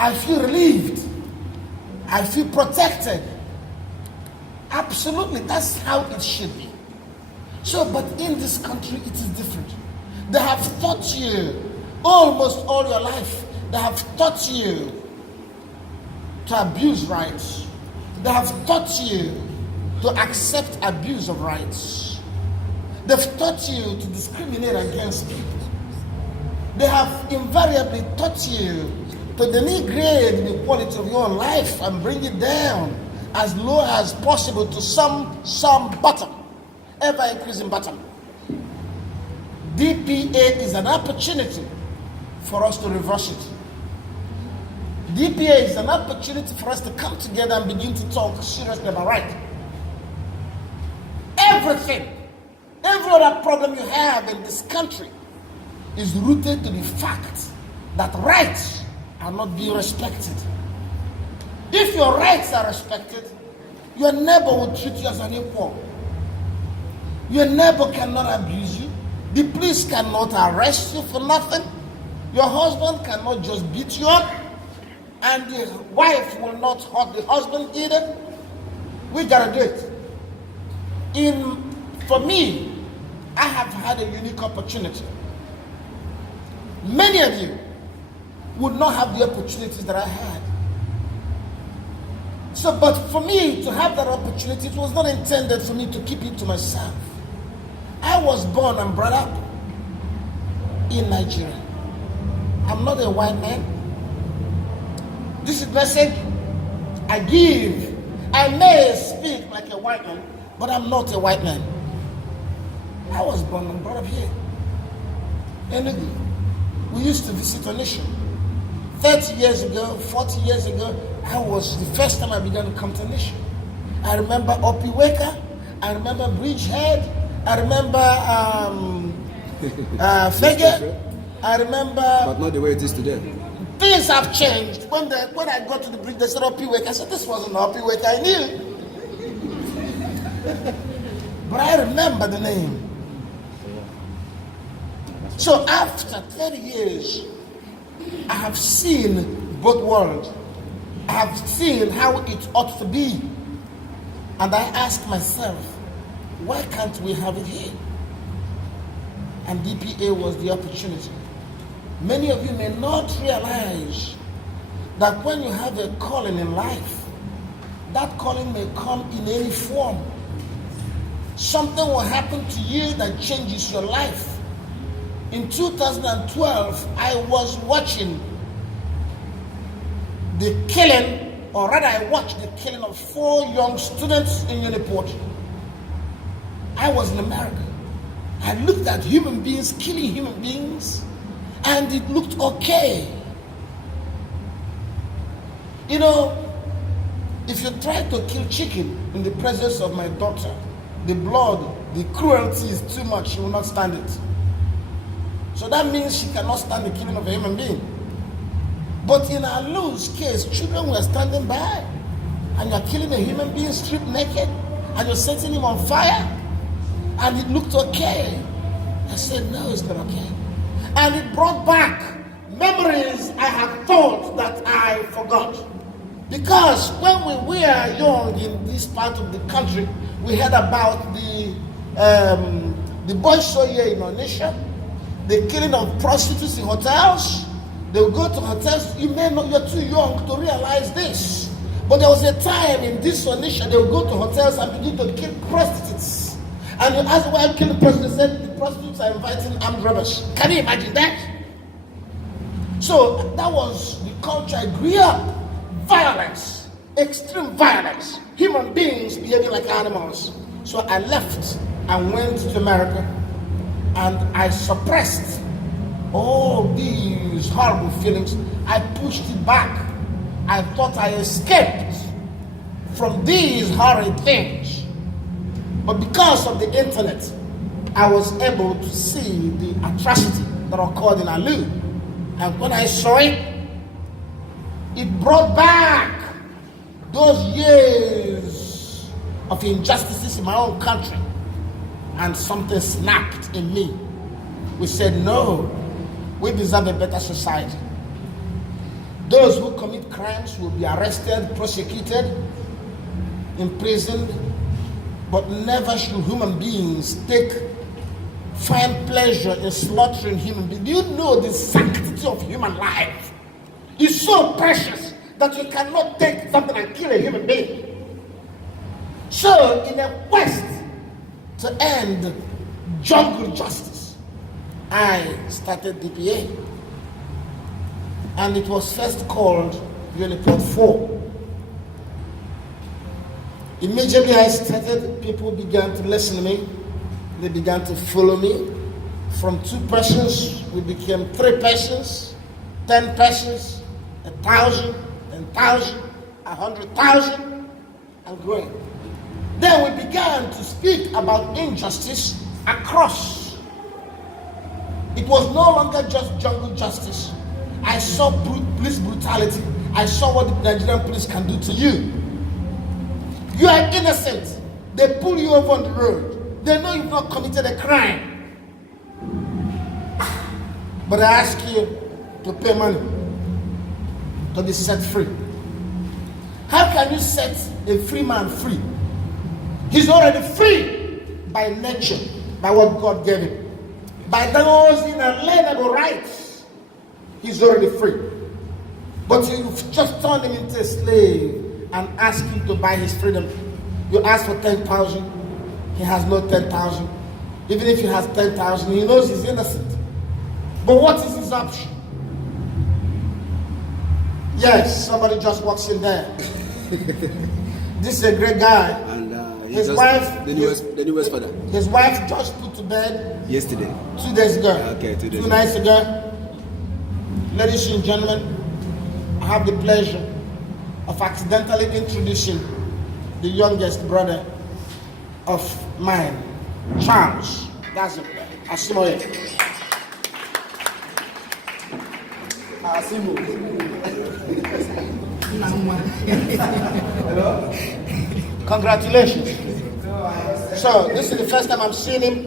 I feel relieved. I feel protected. Absolutely, that's how it should be. So, but in this country, it is different. They have taught you almost all your life. They have taught you to abuse rights. They have taught you to accept abuse of rights. They've taught you to discriminate against people. They have invariably taught you to denigrate the quality of your life and bring it down as low as possible to some bottom, ever increasing bottom. DPA is an opportunity for us to reverse it. DPA is an opportunity for us to come together and begin to talk seriously about right. Every other problem you have in this country is rooted to the fact that rights are not being respected. If your rights are respected, your neighbor will treat you as an equal. Your neighbor cannot abuse you. The police cannot arrest you for nothing. Your husband cannot just beat you up. And the wife will not hurt the husband either. We gotta do it. For me, I have had a unique opportunity. Many of you would not have the opportunities that I had. So, but for me to have that opportunity, it was not intended for me to keep it to myself. I was born and brought up in Nigeria. I'm not a white man. This is the message I give. I may speak like a white man, but I'm not a white man. I was born and brought up here. Enugu. We used to visit Onitsha. 30 years ago, 40 years ago, I was the first time I began to come to Onitsha. I remember Opiweka. I remember Bridgehead. I remember Fege. I remember. But not the way it is today. Things have changed. When I got to the bridge, they said Opiweka. I said, this wasn't Opiweka. I knew. But I remember the name. So after 30 years, I have seen both worlds. I have seen how it ought to be. And I ask myself, why can't we have it here? And DPA was the opportunity. Many of you may not realize that when you have a calling in life, that calling may come in any form. Something will happen to you that changes your life. In 2012, I was watching the killing, or rather I watched the killing of 4 young students in Uniport. I was in America. I looked at human beings killing human beings, and it looked okay. You know, if you try to kill chicken in the presence of my daughter, the blood, the cruelty is too much, she will not stand it. So that means she cannot stand the killing of a human being. But in Alu's case, children were standing by, and you're killing a human being stripped naked, and you're setting him on fire, and it looked okay. I said, no, it's not okay. And it brought back memories I had thought that I forgot. Because when we were young in this part of the country, we heard about the boys show here in Onitsha, the killing of prostitutes in hotels. They will go to hotels. You may not, you're too young to realize this. But there was a time in this Onitsha, they would go to hotels and begin to kill prostitutes. And you ask why killing prostitutes, they said the prostitutes are inviting armed robbers. Can you imagine that? So that was the culture I grew up. Violence, extreme violence, human beings behaving like animals. So I left and went to America, and I suppressed all these horrible feelings. I pushed it back. I thought I escaped from these horrid things. But because of the internet, I was able to see the atrocity that occurred in Alu. And when I saw it, it brought back those years of injustices in my own country. And something snapped in me. We said, no, we deserve a better society. Those who commit crimes will be arrested, prosecuted, imprisoned, but never should human beings find pleasure in slaughtering human beings. Do you know the sanctity of human life is so precious that you cannot take something and kill a human being? So, in a quest to end jungle justice, I started DPA. And it was first called Uniport 4. Immediately I started, people began to listen to me. They began to follow me. From 2 persons, we became 3 persons, 10 persons, 1,000, 10,000, 100,000, and growing. Then we began to speak about injustice across. It was no longer just jungle justice. I saw police brutality. I saw what the Nigerian police can do to you. You are innocent. They pull you over on the road. They know you've not committed a crime. But I ask you to pay money to be set free. How can you set a free man free? He's already free by nature, by what God gave him. By those inalienable rights. He's already free. But you've just turned him into a slave and asked him to buy his freedom. You ask for 10,000, he has no 10,000. Even if he has 10,000, he knows he's innocent. But what is his option? Yes, somebody just walks in there. This is a great guy. And his wife, the newest father. His wife just put to bed yesterday. 2 days ago. Okay, 2 days. 2 nights ago. Ladies and gentlemen, I have the pleasure of accidentally introducing the youngest brother of mine, Charles. That's it. Asimoye. Asimo. Congratulations. So, this is the first time I'm seeing him.